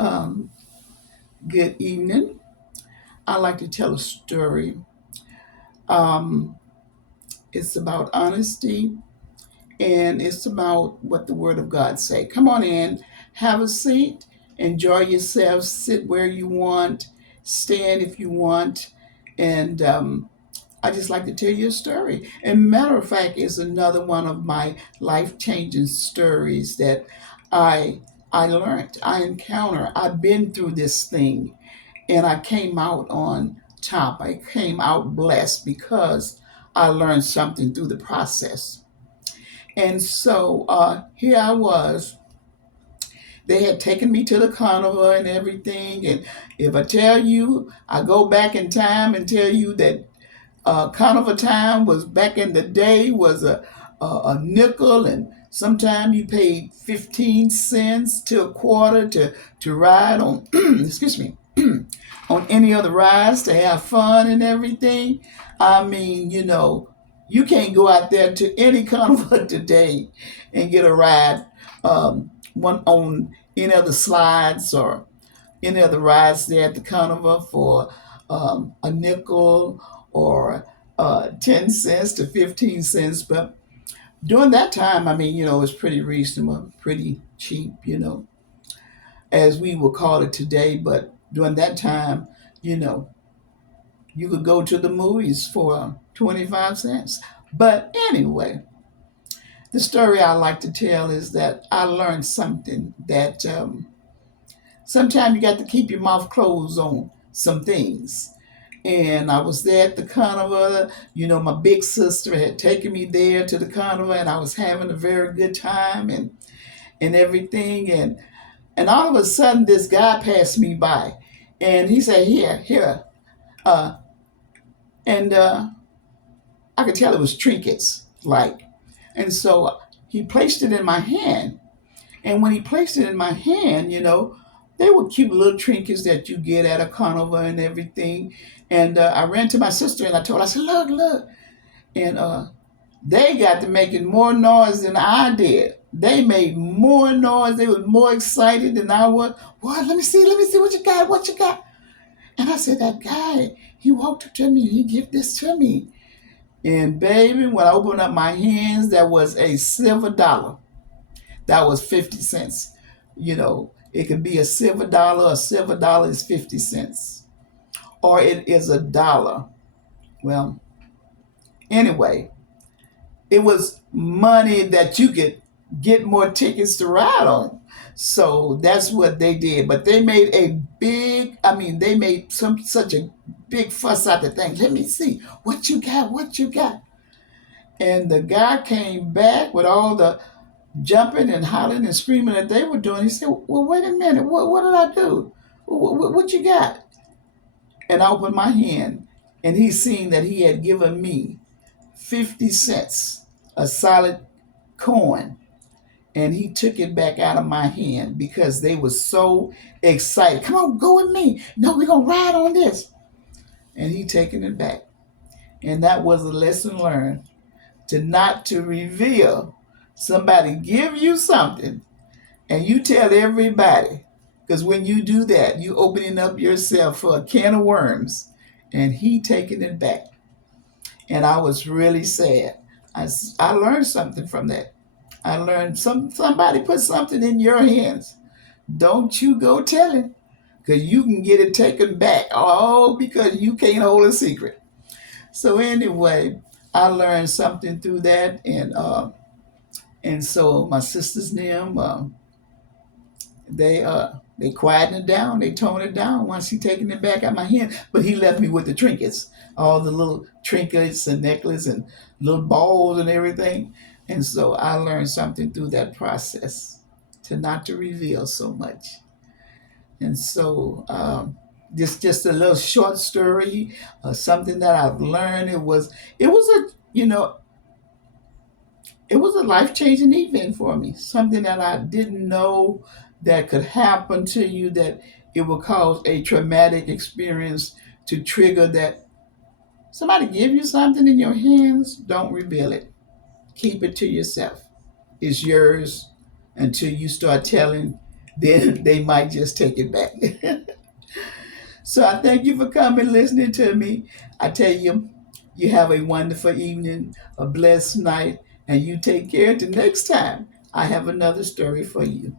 Um, Good evening. I like to tell a story. Um, it's about honesty and it's about what the Word of God say. Come on in, have a seat, enjoy yourself, sit where you want, stand if you want, and I just like to tell you a story. And matter of fact, it's another one of my life changing stories that I I learned, I encountered, I've been through this thing and I came out on top. I came out blessed because I learned something through the process. And so here I was. They had taken me to the carnival and everything. And if I tell you, I go back in time and tell you that carnival time was back in the day was a nickel, and sometimes you paid 15 cents to a quarter to ride on excuse me on any of the rides to have fun and everything. I mean, you can't go out there to any carnival today and get a ride, one on any of the slides or any of the rides there at the carnival for a nickel or 10 cents to 15 cents. But during that time, I mean, it was pretty reasonable, pretty cheap, as we would call it today. But during that time, you know, you could go to the movies for 25 cents. But anyway, the story I like to tell is that I learned something that sometimes you got to keep your mouth closed on some things. And I was there at the carnival. My big sister had taken me there to the carnival, and I was having a very good time and everything. And all of a sudden, this guy passed me by, and he said, "Here, here," uh, and I could tell it was trinkets, like. And so he placed it in my hand, and when he placed it in my hand, they were cute little trinkets that you get at a carnival and everything. And I ran to my sister and I told her, I said, look, look. And they got to making more noise than I did. They made more noise. They were more excited than I was. What? Let me see what you got, what you got. And I said, that guy, he walked up to me, he gave this to me. And baby, when I opened up my hands, there was a silver dollar. That was 50 cents. It could be a silver dollar. A silver dollar is 50 cents. Or it is a dollar. Well, anyway, it was money that you could get more tickets to ride on. So that's what they did. But they made they made such a big fuss out the thing. Let me see what you got, what you got. And the guy came back with all the jumping and hollering and screaming that they were doing. He said, well, wait a minute. What did I do? What you got? And I opened my hand, and he seen that he had given me 50 cents, a solid coin. And he took it back out of my hand because they were so excited. Come on, go with me. No, we're going to ride on this. And he taking it back. And that was a lesson learned to reveal. Somebody give you something and you tell everybody, because when you do that, you opening up yourself for a can of worms. And he taking it back. And I was really sad. I learned something from that. I learned somebody put something in your hands. Don't you go telling, because you can get it taken back, all because you can't hold a secret. So anyway, I learned something through that, and so my sisters and them, they quieted it down, they toned it down once he taken it back out of my hand. But he left me with the trinkets, all the little trinkets and necklace and little balls and everything. And so I learned something through that process to not to reveal so much. And so this just a little short story, something that I've learned. It was a life changing event for me. Something that I didn't know that could happen to you, that it will cause a traumatic experience to trigger that. Somebody give you something in your hands, don't reveal it. Keep it to yourself. It's yours until you start telling then they might just take it back. So I thank you for coming, listening to me. I tell you, you have a wonderful evening, a blessed night, and you take care until next time. I have another story for you.